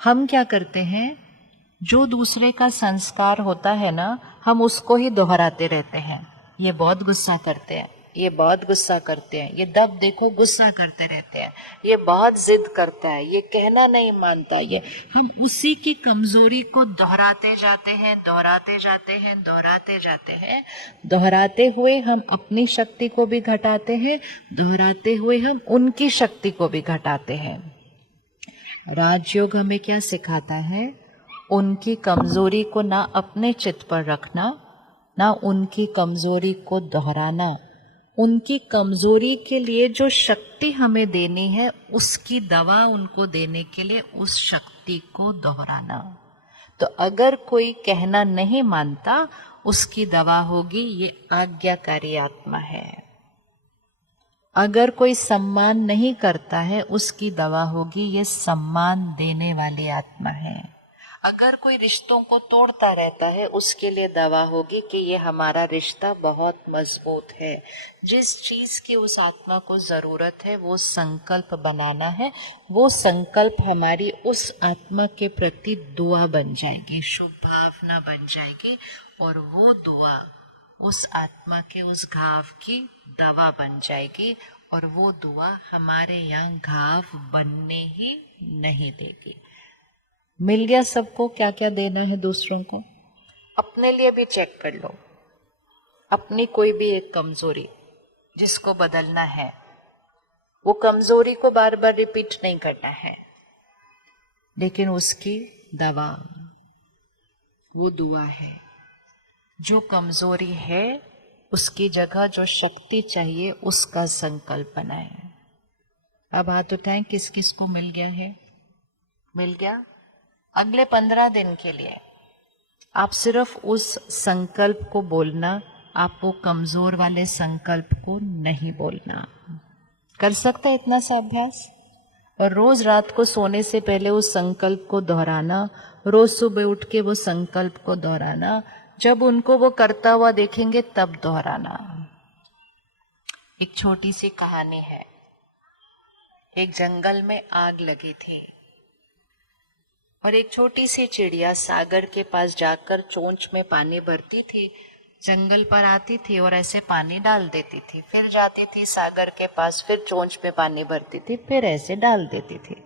हम क्या करते हैं, जो दूसरे का संस्कार होता है ना, हम उसको ही दोहराते रहते हैं। ये बहुत गुस्सा करते हैं, ये बहुत गुस्सा करते हैं, ये दब देखो गुस्सा करते रहते हैं, ये बहुत जिद करता है, ये कहना नहीं मानता, ये हम उसी की कमजोरी को दोहराते जाते हैं, दोहराते जाते हैं, दोहराते जाते हैं। दोहराते हुए हम अपनी शक्ति को भी घटाते हैं, दोहराते हुए हम उनकी शक्ति को भी घटाते हैं। राजयोग हमें क्या सिखाता है? उनकी कमजोरी को ना अपने चित्त पर रखना, ना उनकी कमजोरी को दोहराना। उनकी कमजोरी के लिए जो शक्ति हमें देनी है, उसकी दवा उनको देने के लिए उस शक्ति को दोहराना। तो अगर कोई कहना नहीं मानता, उसकी दवा होगी ये आज्ञाकारी आत्मा है। अगर कोई सम्मान नहीं करता है, उसकी दवा होगी ये सम्मान देने वाली आत्मा है। अगर कोई रिश्तों को तोड़ता रहता है, उसके लिए दवा होगी कि ये हमारा रिश्ता बहुत मजबूत है। जिस चीज की उस आत्मा को जरूरत है, वो संकल्प बनाना है। वो संकल्प हमारी उस आत्मा के प्रति दुआ बन जाएगी, शुभ भावना बन जाएगी, और वो दुआ उस आत्मा के उस घाव की दवा बन जाएगी, और वो दुआ हमारे यहाँ घाव बनने ही नहीं देगी। मिल गया सबको क्या क्या देना है दूसरों को? अपने लिए भी चेक कर लो, अपनी कोई भी एक कमजोरी जिसको बदलना है, वो कमजोरी को बार बार रिपीट नहीं करना है, लेकिन उसकी दवा, वो दुआ है। जो कमजोरी है उसकी जगह जो शक्ति चाहिए, उसका संकल्प बनाए। अब हाथ उठाएं, किस किस को मिल गया है? मिल गया? अगले 15 दिन के लिए आप सिर्फ उस संकल्प को बोलना, आप वो कमजोर वाले संकल्प को नहीं बोलना। कर सकते हैं इतना सा अभ्यास? और रोज रात को सोने से पहले उस संकल्प को दोहराना, रोज सुबह उठ के वो संकल्प को दोहराना। जब उनको वो करता हुआ देखेंगे तब दोहराना। एक छोटी सी कहानी है। एक जंगल में आग लगी थी और एक छोटी सी चिड़िया सागर के पास जाकर चोंच में पानी भरती थी, जंगल पर आती थी और ऐसे पानी डाल देती थी, फिर जाती थी सागर के पास, फिर चोंच में पानी भरती थी, फिर ऐसे डाल देती थी।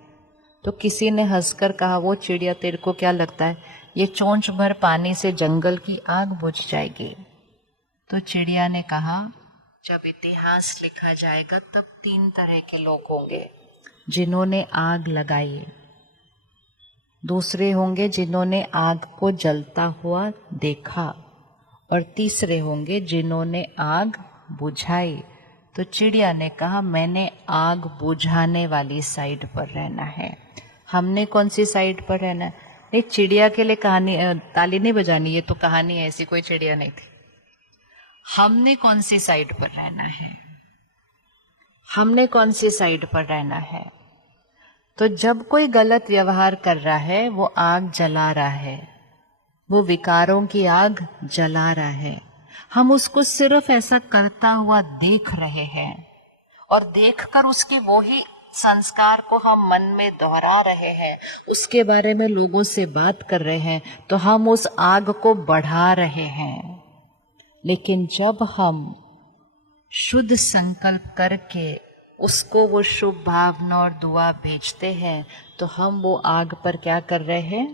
तो किसी ने हंसकर कहा, वो चिड़िया तेरे को क्या लगता है ये चोंच भर पानी से जंगल की आग बुझ जाएगी? तो चिड़िया ने कहा, जब इतिहास लिखा जाएगा तब 3 तरह के लोग होंगे, जिन्होंने आग लगाई, दूसरे होंगे जिन्होंने आग को जलता हुआ देखा, और तीसरे होंगे जिन्होंने आग बुझाई। तो चिड़िया ने कहा, मैंने आग बुझाने वाली साइड पर रहना है। हमने कौन सी साइड पर रहना है? नहीं, चिड़िया के लिए कहानी ताली नहीं बजानी, ये तो कहानी है, ऐसी कोई चिड़िया नहीं थी। हमने कौन सी साइड पर रहना है? हमने कौन सी साइड पर रहना है? तो जब कोई गलत व्यवहार कर रहा है, वो आग जला रहा है, वो विकारों की आग जला रहा है, हम उसको सिर्फ ऐसा करता हुआ देख रहे हैं, और देखकर उसके वो ही संस्कार को हम मन में दोहरा रहे हैं, उसके बारे में लोगों से बात कर रहे हैं, तो हम उस आग को बढ़ा रहे हैं। लेकिन जब हम शुद्ध संकल्प करके उसको वो शुभ भावना और दुआ भेजते हैं, तो हम वो आग पर क्या कर रहे हैं?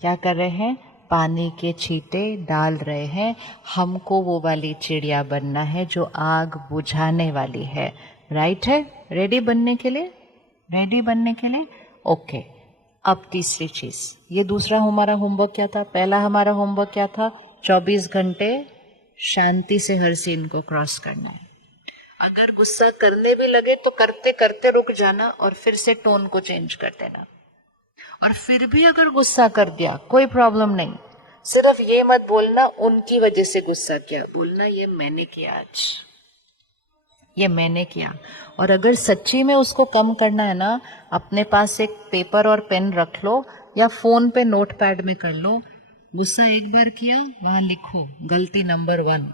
क्या कर रहे हैं? पानी के छींटे डाल रहे हैं। हमको वो वाली चिड़िया बनना है जो आग बुझाने वाली है। राइट है? रेडी बनने के लिए? रेडी बनने के लिए? ओके। अब तीसरी चीज, ये दूसरा हमारा होमवर्क क्या था? पहला हमारा होमवर्क क्या था? 24 घंटे शांति से हर सीन को क्रॉस करना है। अगर गुस्सा करने भी लगे तो करते करते रुक जाना और फिर से टोन को चेंज कर देना। और फिर भी अगर गुस्सा कर दिया, कोई प्रॉब्लम नहीं, सिर्फ ये मत बोलना उनकी वजह से गुस्सा किया, बोलना ये मैंने किया, आज ये मैंने किया। और अगर सच्ची में उसको कम करना है ना, अपने पास एक पेपर और पेन रख लो, या फोन पे नोटपैड में कर लो। गुस्सा एक बार किया, वहां लिखो गलती नंबर 1।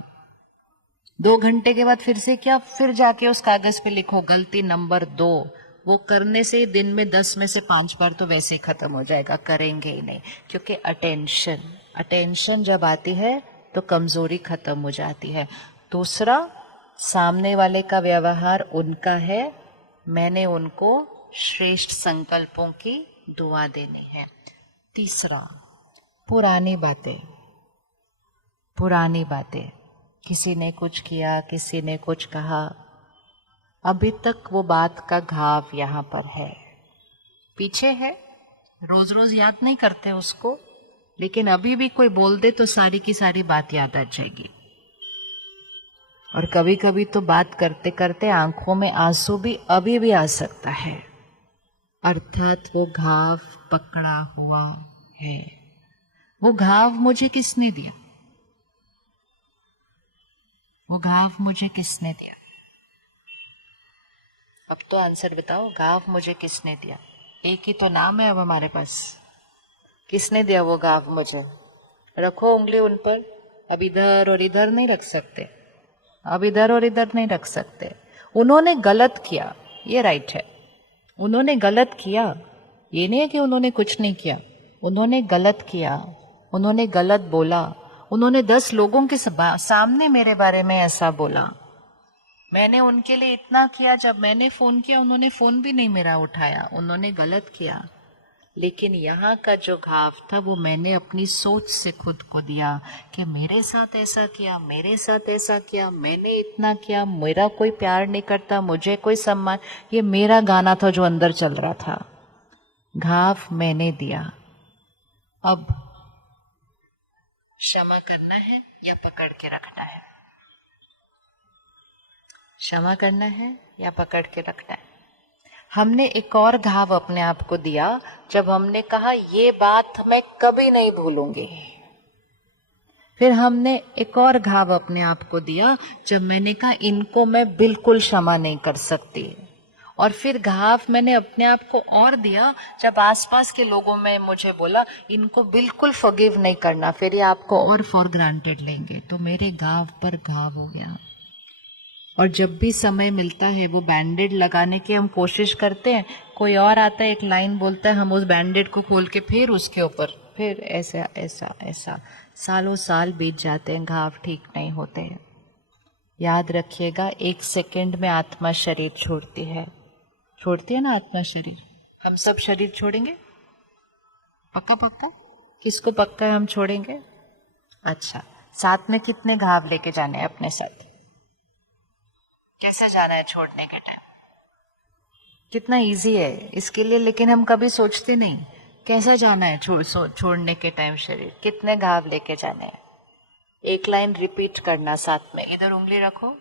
2 घंटे के बाद फिर से किया, फिर जाके उस कागज पे लिखो गलती नंबर 2। वो करने से दिन में 10 में से 5 बार तो वैसे ही खत्म हो जाएगा, करेंगे ही नहीं। क्योंकि अटेंशन जब आती है तो कमजोरी खत्म हो जाती है। दूसरा, सामने वाले का व्यवहार उनका है, मैंने उनको श्रेष्ठ संकल्पों की दुआ देनी है। तीसरा, पुरानी बातें, किसी ने कुछ किया, किसी ने कुछ कहा, अभी तक वो बात का घाव यहाँ पर है, पीछे है, रोज रोज याद नहीं करते उसको, लेकिन अभी भी कोई बोल दे तो सारी की सारी बात याद आ जाएगी। और कभी कभी तो बात करते करते आंखों में आंसू भी अभी भी आ सकता है, अर्थात वो घाव पकड़ा हुआ है। वो घाव मुझे किसने दिया? वो घाव मुझे किसने दिया? अब तो आंसर बताओ, घाव मुझे किसने दिया? एक ही तो नाम है अब हमारे पास। किसने दिया वो घाव मुझे? रखो उंगली उन पर। अब इधर और इधर नहीं रख सकते, अब इधर और इधर नहीं रख सकते। उन्होंने गलत किया, ये राइट है। उन्होंने गलत किया, ये नहीं है कि उन्होंने कुछ नहीं किया। उन्होंने गलत किया, उन्होंने गलत बोला, उन्होंने 10 लोगों के सामने मेरे बारे में ऐसा बोला। मैंने उनके लिए इतना किया, जब मैंने फोन किया उन्होंने फोन भी नहीं मेरा उठाया। उन्होंने गलत किया, लेकिन यहाँ का जो घाव था वो मैंने अपनी सोच से खुद को दिया कि मेरे साथ ऐसा किया, मेरे साथ ऐसा किया, मैंने इतना किया, मेरा कोई प्यार नहीं करता, मुझे कोई सम्मान। ये मेरा गाना था जो अंदर चल रहा था, घाव मैंने दिया। अब क्षमा करना है या पकड़ के रखना है? क्षमा करना है या पकड़ के रखना है? हमने एक और घाव अपने आप को दिया जब हमने कहा ये बात मैं कभी नहीं भूलूंगी। फिर हमने एक और घाव अपने आप को दिया जब मैंने कहा इनको मैं बिल्कुल क्षमा नहीं कर सकती। और फिर घाव मैंने अपने आप को और दिया जब आसपास के लोगों में मुझे बोला इनको बिल्कुल फॉरगिव नहीं करना, फिर ये आपको और फॉर ग्रांटेड लेंगे। तो मेरे घाव पर घाव हो गया। और जब भी समय मिलता है वो बैंडेड लगाने की हम कोशिश करते हैं, कोई और आता है एक लाइन बोलता है, हम उस बैंडेड को खोल के फिर उसके ऊपर फिर ऐसा ऐसा ऐसा सालों साल बीत जाते हैं, घाव ठीक नहीं होते हैं। याद रखिएगा, 1 सेकंड में आत्मा शरीर छोड़ती है ना आत्मा शरीर। हम सब शरीर छोड़ेंगे? पक्का? किसको पक्का है हम छोड़ेंगे? अच्छा, साथ में कितने घाव लेके जाने हैं अपने साथ? कैसे जाना है छोड़ने के टाइम? कितना इजी है इसके लिए, लेकिन हम कभी सोचते नहीं कैसा जाना है छोड़ने के टाइम शरीर, कितने घाव लेके जाने हैं। एक लाइन रिपीट करना साथ में, इधर उंगली रखो,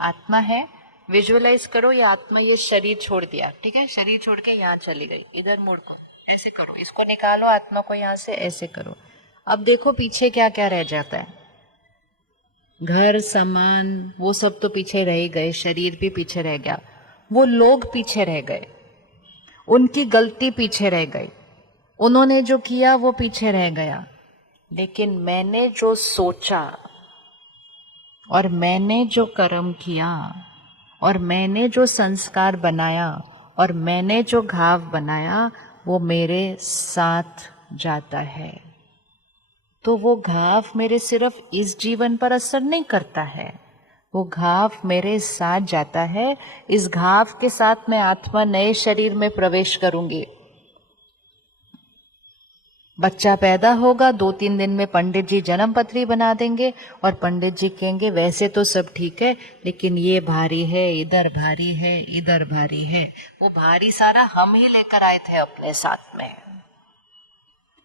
आत्मा है, विजुअलाइज करो ये आत्मा ये शरीर छोड़ दिया, ठीक है, शरीर छोड़ के यहाँ चली गई, इधर मुड़ को ऐसे करो, इसको निकालो आत्मा को यहाँ से, ऐसे करो। अब देखो पीछे क्या क्या रह जाता है, घर सामान वो सब तो पीछे रह ही गए, शरीर भी पीछे रह गया, वो लोग पीछे रह गए, उनकी गलती पीछे रह गई, उन्होंने जो किया वो पीछे रह गया। लेकिन मैंने जो सोचा और मैंने जो कर्म किया और मैंने जो संस्कार बनाया और मैंने जो घाव बनाया वो मेरे साथ जाता है। तो वो घाव मेरे सिर्फ इस जीवन पर असर नहीं करता है, वो घाव मेरे साथ जाता है। इस घाव के साथ मैं आत्मा नए शरीर में प्रवेश करूंगी। बच्चा पैदा होगा, 2-3 दिन में पंडित जी जन्म पत्री बना देंगे और पंडित जी कहेंगे वैसे तो सब ठीक है लेकिन ये भारी है, इधर भारी है, इधर भारी है। वो भारी सारा हम ही लेकर आए थे अपने साथ में।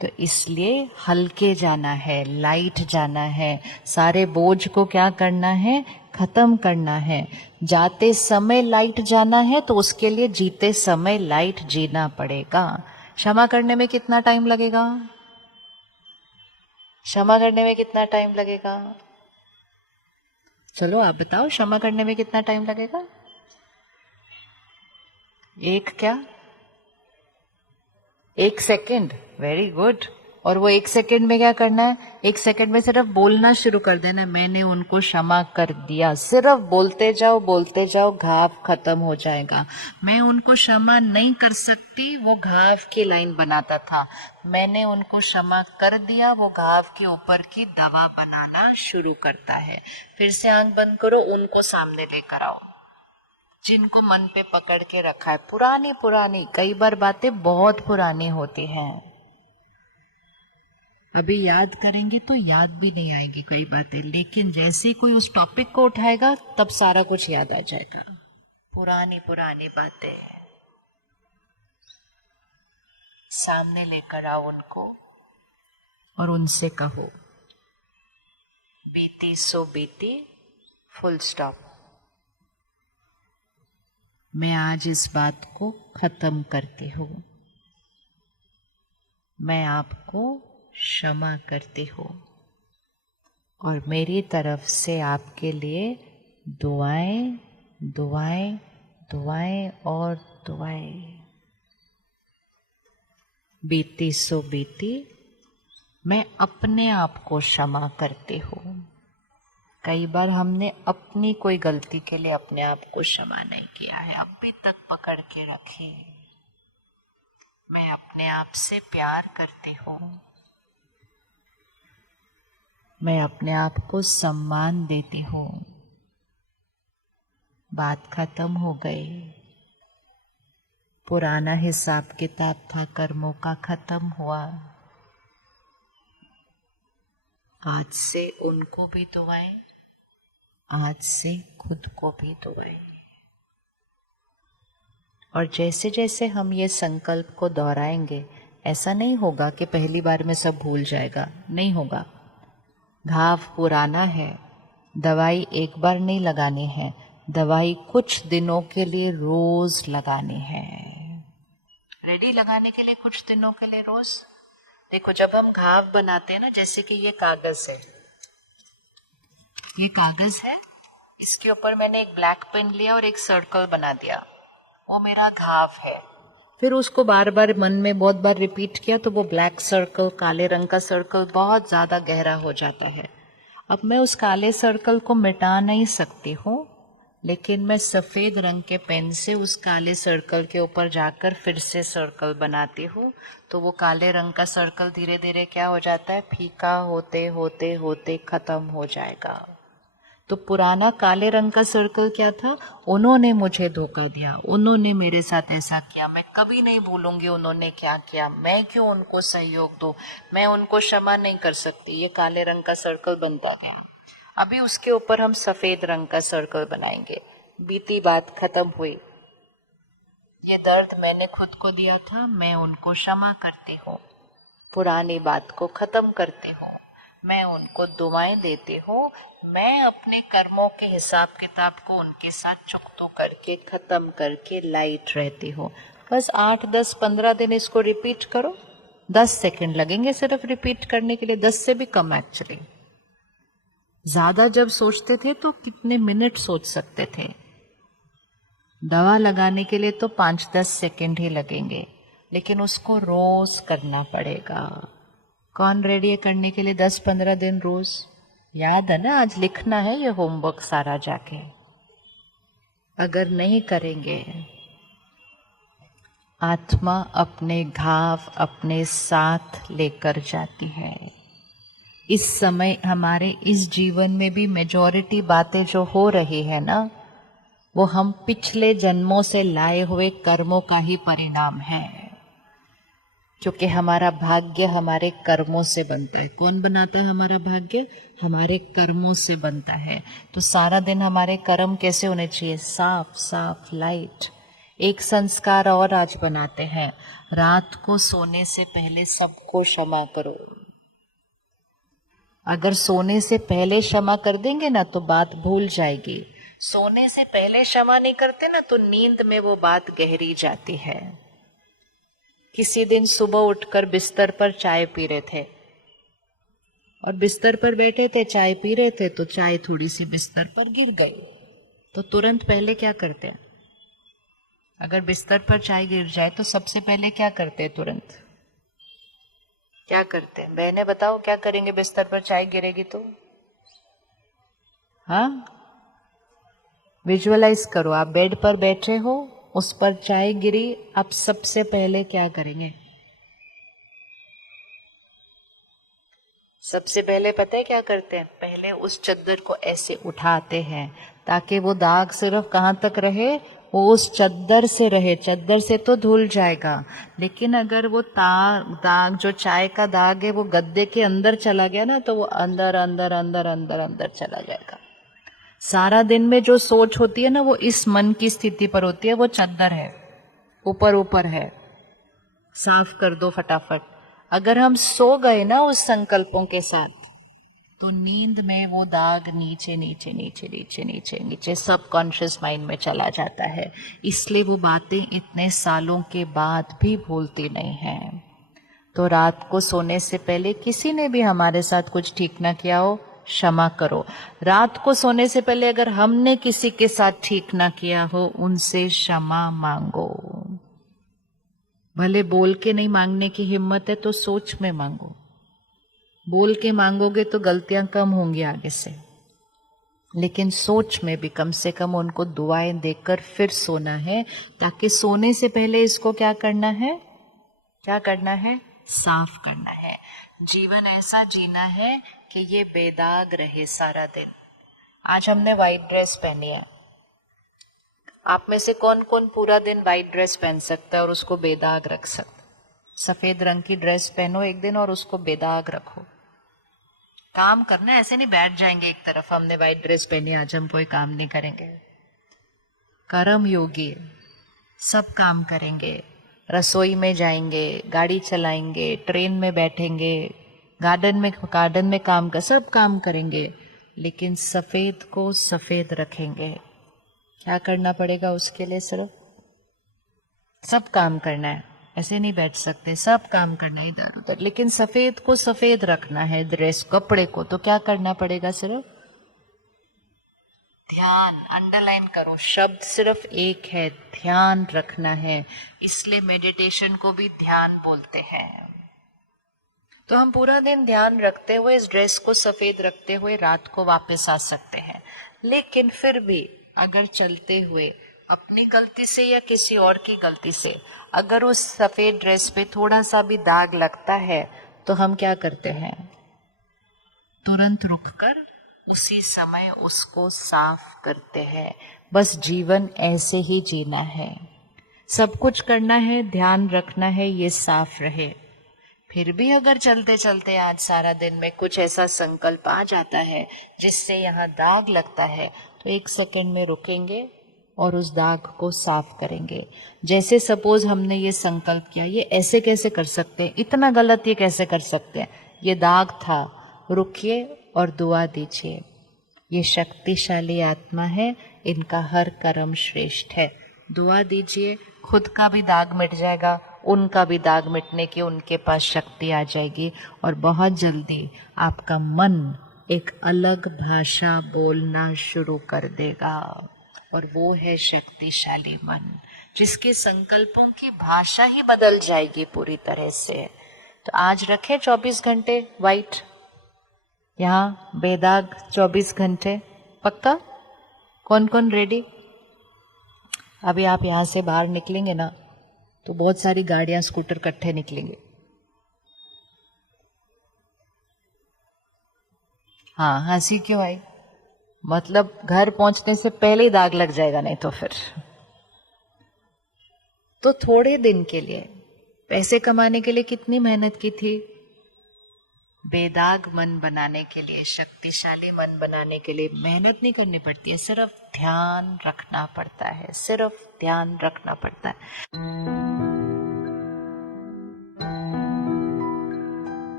तो इसलिए हल्के जाना है, लाइट जाना है, सारे बोझ को क्या करना है, खत्म करना है। जाते समय लाइट जाना है तो उसके लिए जीते समय लाइट जीना पड़ेगा। क्षमा करने में कितना टाइम लगेगा? क्षमा करने में कितना टाइम लगेगा? चलो आप बताओ, क्षमा करने में कितना टाइम लगेगा? एक क्या? 1 सेकेंड। Very good. और वो 1 सेकंड में क्या करना है, 1 सेकंड में सिर्फ बोलना शुरू कर देना, मैंने उनको क्षमा कर दिया। सिर्फ बोलते जाओ, घाव खत्म हो जाएगा। मैं उनको क्षमा नहीं कर सकती, वो घाव की लाइन बनाता था। मैंने उनको क्षमा कर दिया, वो घाव के ऊपर की दवा बनाना शुरू करता है। फिर से आंख बंद करो, उनको सामने लेकर आओ जिनको मन पे पकड़ के रखा है। पुरानी कई बार बातें बहुत पुरानी होती हैं, अभी याद करेंगे तो याद भी नहीं आएगी कई बातें, लेकिन जैसे ही कोई उस टॉपिक को उठाएगा तब सारा कुछ याद आ जाएगा। पुरानी बातें सामने लेकर आओ उनको और उनसे कहो, बीती सो बीती, फुल स्टॉप। मैं आज इस बात को खत्म करती हूँ, मैं आपको क्षमा करती हूँ और मेरी तरफ से आपके लिए दुआएं दुआएं दुआएं और दुआएं। बीती सो बीती, मैं अपने आप को क्षमा करती हूँ। कई बार हमने अपनी कोई गलती के लिए अपने आप को क्षमा नहीं किया है, अभी तक पकड़ के रखे। मैं अपने आप से प्यार करती हूँ, मैं अपने आप को सम्मान देती हूँ। बात खत्म हो गई, पुराना हिसाब किताब था, कर्मों का खत्म हुआ। आज से उनको भी दुआएं, आज से खुद को भी दुआएं। और जैसे जैसे हम ये संकल्प को दोहराएंगे, ऐसा नहीं होगा कि पहली बार में सब भूल जाएगा, नहीं होगा। घाव पुराना है, दवाई एक बार नहीं लगानी है, दवाई कुछ दिनों के लिए रोज लगानी है। रेडी लगाने के लिए कुछ दिनों के लिए रोज। देखो जब हम घाव बनाते हैं ना, जैसे कि ये कागज है, ये कागज है, इसके ऊपर मैंने एक ब्लैक पेन लिया और एक सर्कल बना दिया, वो मेरा घाव है। फिर उसको बार बार मन में बहुत बार रिपीट किया तो वो ब्लैक सर्कल, काले रंग का सर्कल बहुत ज्यादा गहरा हो जाता है। अब मैं उस काले सर्कल को मिटा नहीं सकती हूँ, लेकिन मैं सफेद रंग के पेन से उस काले सर्कल के ऊपर जाकर फिर से सर्कल बनाती हूँ, तो वो काले रंग का सर्कल धीरे धीरे क्या हो जाता है, फीका होते होते होते खत्म हो जाएगा। तो पुराना काले रंग का सर्कल क्या था, उन्होंने मुझे धोखा दिया, उन्होंने मेरे साथ ऐसा किया, मैं कभी नहीं भूलूंगी उन्होंने क्या किया, मैं क्यों उनको सहयोग दूं, मैं उनको क्षमा नहीं कर सकती। ये काले रंग का सर्कल बनता गया। अभी उसके ऊपर हम सफेद रंग का सर्कल बनाएंगे। बीती बात खत्म हुई, ये दर्द मैंने खुद को दिया था, मैं उनको क्षमा करती हूँ, पुरानी बात को खत्म करती हूँ, मैं उनको दुआएं देती हूँ, मैं अपने कर्मों के हिसाब किताब को उनके साथ चुकतो करके खत्म करके लाइट रहती हूँ। बस 8, 10, 15 दिन इसको रिपीट करो। 10 सेकंड लगेंगे सिर्फ रिपीट करने के लिए, 10 से भी कम एक्चुअली। ज्यादा जब सोचते थे तो कितने मिनट सोच सकते थे, दवा लगाने के लिए तो 5-10 सेकंड ही लगेंगे, लेकिन उसको रोज करना पड़ेगा। कौन रेडी है करने के लिए 10-15 दिन रोज? याद है ना, आज लिखना है ये होमवर्क सारा जाके। अगर नहीं करेंगे, आत्मा अपने घाव अपने साथ लेकर जाती है। इस समय हमारे इस जीवन में भी मेजॉरिटी बातें जो हो रही है ना, वो हम पिछले जन्मों से लाए हुए कर्मों का ही परिणाम है, क्योंकि हमारा भाग्य हमारे कर्मों से बनता है। कौन बनाता है हमारा भाग्य? हमारे कर्मों से बनता है। तो सारा दिन हमारे कर्म कैसे होने चाहिए? साफ साफ लाइट। एक संस्कार और आज बनाते हैं, रात को सोने से पहले सबको क्षमा करो। अगर सोने से पहले क्षमा कर देंगे ना तो बात भूल जाएगी। सोने से पहले क्षमा नहीं करते ना तो नींद में वो बात गहरी जाती है। किसी दिन सुबह उठकर बिस्तर पर चाय पी रहे थे और बिस्तर पर बैठे थे, चाय पी रहे थे, तो चाय थोड़ी सी बिस्तर पर गिर गई, तो तुरंत पहले क्या करते हैं? अगर बिस्तर पर चाय गिर जाए तो सबसे पहले क्या करते हैं? तुरंत क्या करते हैं? बहने बताओ क्या करेंगे बिस्तर पर चाय गिरेगी तो? हाँ, विजुअलाइज करो, आप बेड पर बैठे हो, उस पर चाय गिरी, आप सबसे पहले क्या करेंगे? सबसे पहले पता है क्या करते हैं? पहले उस चद्दर को ऐसे उठाते हैं ताकि वो दाग सिर्फ कहाँ तक रहे, वो उस चद्दर से रहे। चद्दर से तो धुल जाएगा, लेकिन अगर वो दाग जो चाय का दाग है वो गद्दे के अंदर चला गया ना, तो वो अंदर अंदर अंदर अंदर अंदर चला जाएगा। सारा दिन में जो सोच होती है ना, वो इस मन की स्थिति पर होती है, वो चद्दर है, ऊपर ऊपर है, साफ कर दो फटाफट। अगर हम सो गए ना उस संकल्पों के साथ, तो नींद में वो दाग नीचे नीचे नीचे नीचे नीचे नीचे सबकॉन्शियस माइंड में चला जाता है। इसलिए वो बातें इतने सालों के बाद भी भूलती नहीं है। तो रात को सोने से पहले किसी ने भी हमारे साथ कुछ ठीक ना किया हो, क्षमा करो। रात को सोने से पहले अगर हमने किसी के साथ ठीक ना किया हो, उनसे क्षमा मांगो। भले बोल के नहीं मांगने की हिम्मत है तो सोच में मांगो। बोल के मांगोगे तो गलतियां कम होंगी आगे से, लेकिन सोच में भी कम से कम उनको दुआएं देकर फिर सोना है, ताकि सोने से पहले इसको क्या करना है, क्या करना है, साफ करना है। जीवन ऐसा जीना है कि ये बेदाग रहे सारा दिन। आज हमने व्हाइट ड्रेस पहनी है, आप में से कौन कौन पूरा दिन व्हाइट ड्रेस पहन सकता है और उसको बेदाग रख सकता? सफेद रंग की ड्रेस पहनो एक दिन और उसको बेदाग रखो। काम करना, ऐसे नहीं बैठ जाएंगे एक तरफ, हमने व्हाइट ड्रेस पहनी आज हम कोई काम नहीं करेंगे। कर्म योगी सब काम करेंगे, रसोई में जाएंगे, गाड़ी चलाएंगे, ट्रेन में बैठेंगे, गार्डन में काम कर, सब काम करेंगे, लेकिन सफेद को सफेद रखेंगे। क्या करना पड़ेगा उसके लिए? सिर्फ सब काम करना है, ऐसे नहीं बैठ सकते, सब काम करना है इधर उधर, लेकिन सफेद को सफेद रखना है, ड्रेस कपड़े को। तो क्या करना पड़ेगा? सिर्फ ध्यान, अंडरलाइन करो, शब्द सिर्फ एक है, ध्यान रखना है। इसलिए मेडिटेशन को भी ध्यान बोलते हैं। तो हम पूरा दिन ध्यान रखते हुए, इस ड्रेस को सफेद रखते हुए रात को वापस आ सकते हैं। लेकिन फिर भी अगर चलते हुए अपनी गलती से या किसी और की गलती से अगर उस सफेद ड्रेस पे थोड़ा सा भी दाग लगता है, तो हम क्या करते हैं? तुरंत रुककर उसी समय उसको साफ करते हैं। बस जीवन ऐसे ही जीना है, सब कुछ करना है, ध्यान रखना है, ये साफ रहे। फिर भी अगर चलते चलते आज सारा दिन में कुछ ऐसा संकल्प आ जाता है जिससे यहाँ दाग लगता है, तो 1 सेकंड में रुकेंगे और उस दाग को साफ करेंगे। जैसे सपोज हमने ये संकल्प किया, ये ऐसे कैसे कर सकते हैं, इतना गलत ये कैसे कर सकते हैं, ये दाग था, रुकिए और दुआ दीजिए। ये शक्तिशाली आत्मा है, इनका हर कर्म श्रेष्ठ है। दुआ दीजिए, खुद का भी दाग मिट जाएगा, उनका भी दाग मिटने की उनके पास शक्ति आ जाएगी, और बहुत जल्दी आपका मन एक अलग भाषा बोलना शुरू कर देगा। और वो है शक्तिशाली मन, जिसके संकल्पों की भाषा ही बदल जाएगी पूरी तरह से। तो आज रखें 24 घंटे वाइट, यहाँ बेदाग 24 घंटे, पक्का? कौन कौन रेडी? अभी आप यहाँ से बाहर निकलेंगे ना, तो बहुत सारी गाड़ियां स्कूटर इकट्ठे निकलेंगे। हाँ, हंसी क्यों आई? मतलब घर पहुंचने से पहले ही दाग लग जाएगा, नहीं तो फिर। तो थोड़े दिन के लिए पैसे कमाने के लिए कितनी मेहनत की थी? बेदाग मन बनाने के लिए, शक्तिशाली मन बनाने के लिए मेहनत नहीं करनी पड़ती है, सिर्फ ध्यान रखना पड़ता है, सिर्फ ध्यान रखना पड़ता है।